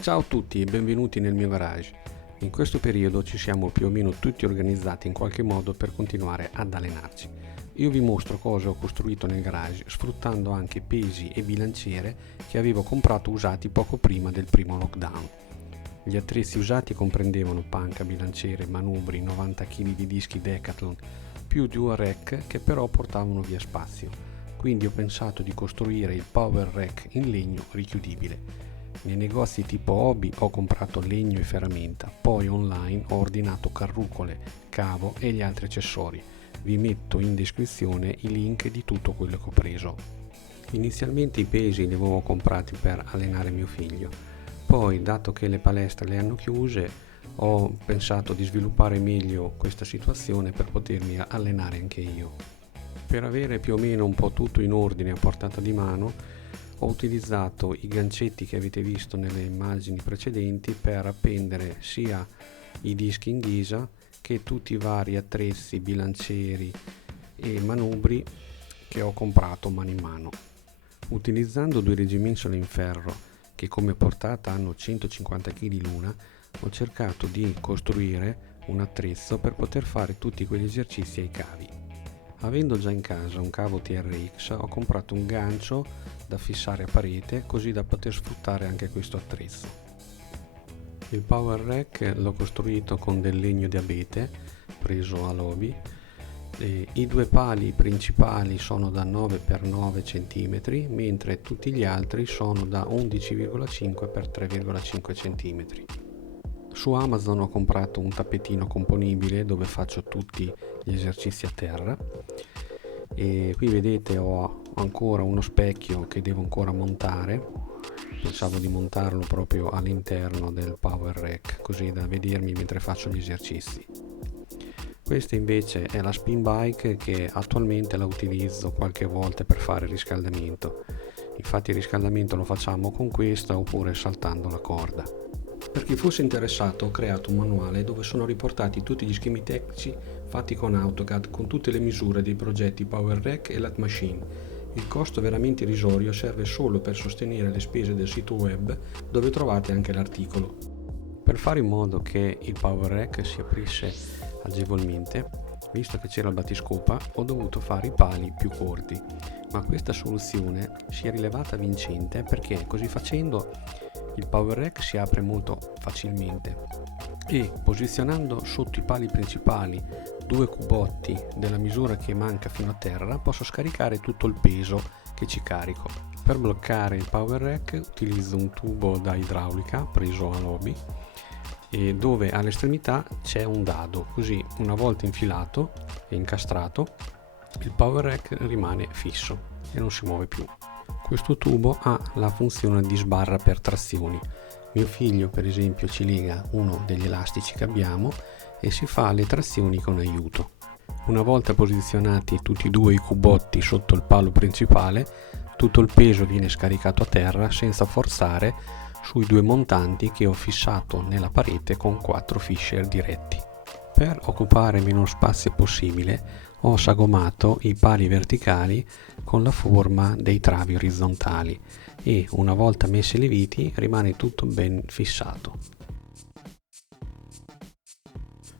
Ciao a tutti e benvenuti nel mio garage. In questo periodo ci siamo più o meno tutti organizzati in qualche modo per continuare ad allenarci. Io vi mostro cosa ho costruito nel garage sfruttando anche pesi e bilanciere che avevo comprato usati poco prima del primo lockdown. Gli attrezzi usati comprendevano panca, bilanciere, manubri, 90 kg di dischi Decathlon più due rack che però portavano via spazio. Quindi ho pensato di costruire il power rack in legno richiudibile. Nei negozi tipo Hobby ho comprato legno e ferramenta, poi online ho ordinato carrucole, cavo e gli altri accessori. Vi metto in descrizione i link di tutto quello che ho preso. Inizialmente i pesi li avevo comprati per allenare mio figlio, poi dato che le palestre le hanno chiuse ho pensato di sviluppare meglio questa situazione per potermi allenare anche io. Per avere più o meno un po' tutto in ordine a portata di mano ho utilizzato i gancetti che avete visto nelle immagini precedenti per appendere sia i dischi in ghisa che tutti i vari attrezzi, bilancieri e manubri che ho comprato mano in mano. Utilizzando due reggimensole in ferro che come portata hanno 150 kg l'una, ho cercato di costruire un attrezzo per poter fare tutti quegli esercizi ai cavi. Avendo già in casa un cavo TRX ho comprato un gancio da fissare a parete così da poter sfruttare anche questo attrezzo. Il power rack l'ho costruito con del legno di abete preso a Hobby. I due pali principali sono da 9x9 cm mentre tutti gli altri sono da 11,5x3,5 cm. Su Amazon ho comprato un tappetino componibile dove faccio tutti gli esercizi a terra e qui vedete ho ancora uno specchio che devo ancora montare. Pensavo di montarlo proprio all'interno del power rack così da vedermi mentre faccio gli esercizi. Questa invece è la spin bike che attualmente la utilizzo qualche volta per fare il riscaldamento. Infatti il riscaldamento lo facciamo con questa oppure saltando la corda. Per chi fosse interessato ho creato un manuale dove sono riportati tutti gli schemi tecnici fatti con AutoCAD con tutte le misure dei progetti Power Rack e Lat Machine. Il costo è veramente irrisorio, serve solo per sostenere le spese del sito web dove trovate anche l'articolo. Per fare in modo che il Power Rack si aprisse agevolmente, visto che c'era il battiscopa, ho dovuto fare i pali più corti, ma questa soluzione si è rilevata vincente perché così facendo il power rack si apre molto facilmente e posizionando sotto i pali principali due cubotti della misura che manca fino a terra posso scaricare tutto il peso che ci carico. Per bloccare il power rack utilizzo un tubo da idraulica preso a Hobby e dove all'estremità c'è un dado, così una volta infilato e incastrato il power rack rimane fisso e non si muove più. Questo tubo ha la funzione di sbarra per trazioni. Mio figlio per esempio ci lega uno degli elastici che abbiamo e si fa le trazioni con aiuto. Una volta posizionati tutti e due i cubotti sotto il palo principale, tutto il peso viene scaricato a terra senza forzare sui due montanti che ho fissato nella parete con 4 fisher diretti. Per occupare meno spazio possibile ho sagomato i pali verticali con la forma dei travi orizzontali e una volta messe le viti rimane tutto ben fissato.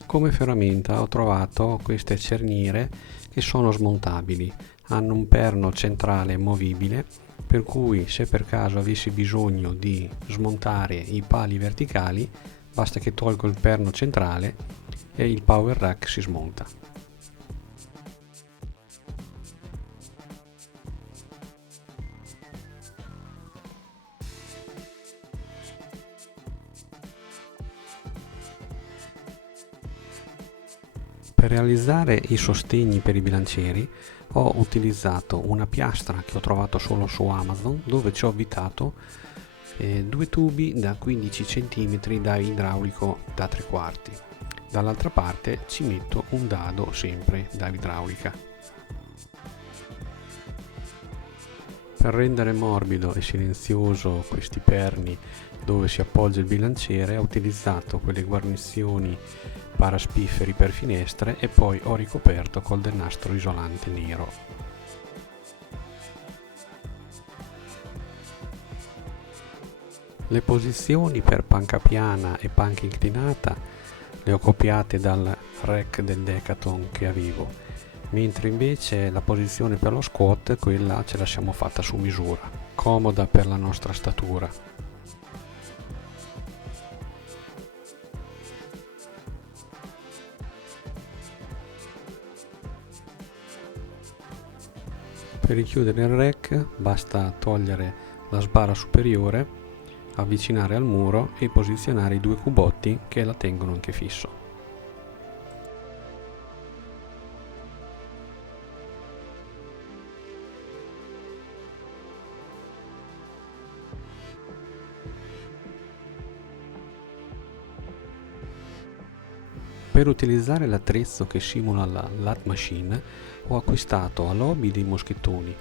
Come ferramenta ho trovato queste cerniere che sono smontabili, hanno un perno centrale movibile per cui se per caso avessi bisogno di smontare i pali verticali basta che tolgo il perno centrale e il power rack si smonta. Per realizzare i sostegni per i bilancieri ho utilizzato una piastra che ho trovato solo su Amazon dove ci ho avvitato due tubi da 15 cm da idraulico da 3/4. Dall'altra parte ci metto un dado sempre da idraulica. Per rendere morbido e silenzioso questi perni dove si appoggia il bilanciere ho utilizzato quelle guarnizioni paraspifferi per finestre e poi ho ricoperto col del nastro isolante nero. Le posizioni per panca piana e panca inclinata le ho copiate dal rack del Decathlon che avevo, mentre invece la posizione per lo squat, quella ce la siamo fatta su misura, comoda per la nostra statura. Per richiudere il rack basta togliere la sbarra superiore, avvicinare al muro e posizionare i due cubotti che la tengono anche fisso. Per utilizzare l'attrezzo che simula la lat machine ho acquistato all'Hobby dei moschettoni,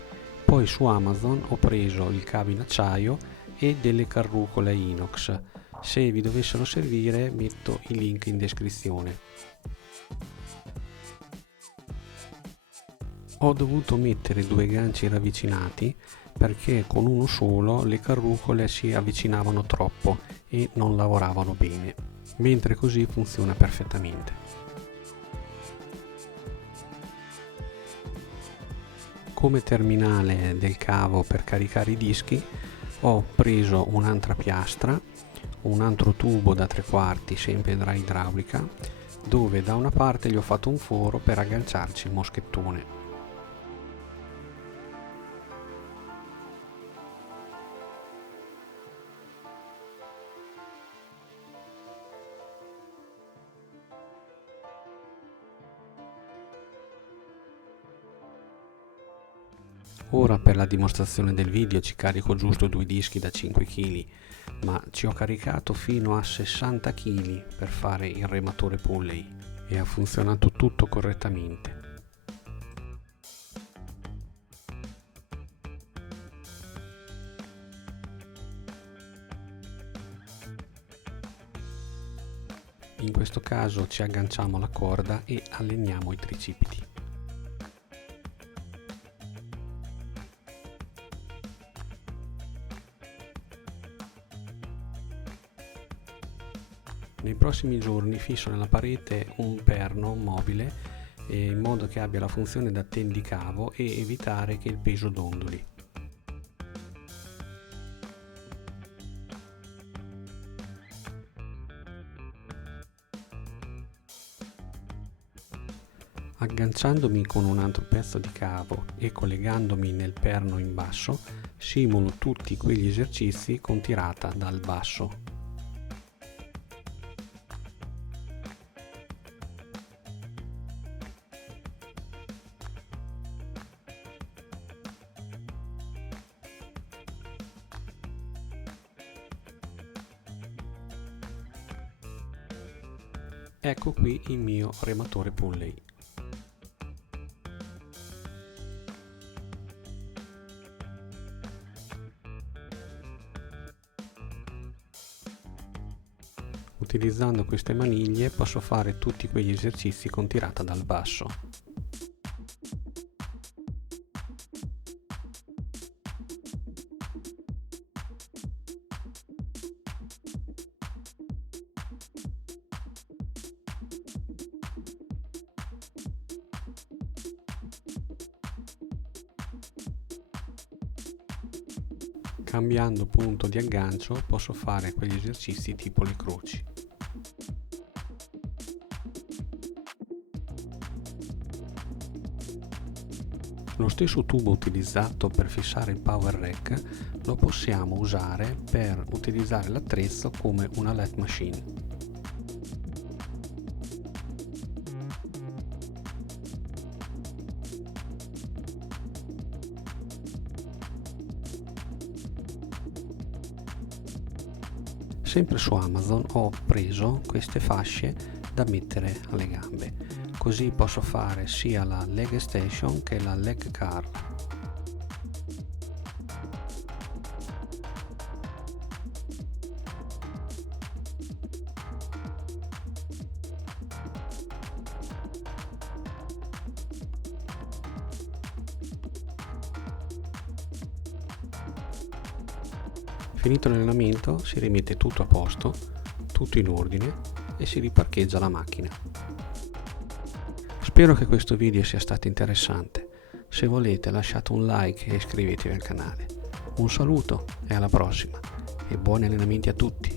poi su Amazon ho preso il cavo in acciaio e delle carrucole inox. Se vi dovessero servire metto i link in descrizione. Ho dovuto mettere due ganci ravvicinati perché con uno solo le carrucole si avvicinavano troppo e non lavoravano bene, mentre così funziona perfettamente. Come terminale del cavo per caricare i dischi ho preso un'altra piastra, un altro tubo da 3/4 sempre da idraulica, dove da una parte gli ho fatto un foro per agganciarci il moschettone. Ora per la dimostrazione del video ci carico giusto 2 dischi da 5 kg, ma ci ho caricato fino a 60 kg per fare il rematore pulley e ha funzionato tutto correttamente. In questo caso ci agganciamo alla corda e alleniamo i tricipiti. Nei prossimi giorni fisso nella parete un perno mobile in modo che abbia la funzione da tendicavo e evitare che il peso dondoli. Agganciandomi con un altro pezzo di cavo e collegandomi nel perno in basso, simulo tutti quegli esercizi con tirata dal basso. Ecco qui il mio rematore pulley. Utilizzando queste maniglie posso fare tutti quegli esercizi con tirata dal basso. Cambiando punto di aggancio posso fare quegli esercizi tipo le croci. Lo stesso tubo utilizzato per fissare il power rack lo possiamo usare per utilizzare l'attrezzo come una lat machine. Sempre su Amazon ho preso queste fasce da mettere alle gambe, così posso fare sia la leg extension che la leg curl. Finito l'allenamento si rimette tutto a posto, tutto in ordine e si riparcheggia la macchina. Spero che questo video sia stato interessante. Se volete lasciate un like e iscrivetevi al canale. Un saluto e alla prossima e buoni allenamenti a tutti!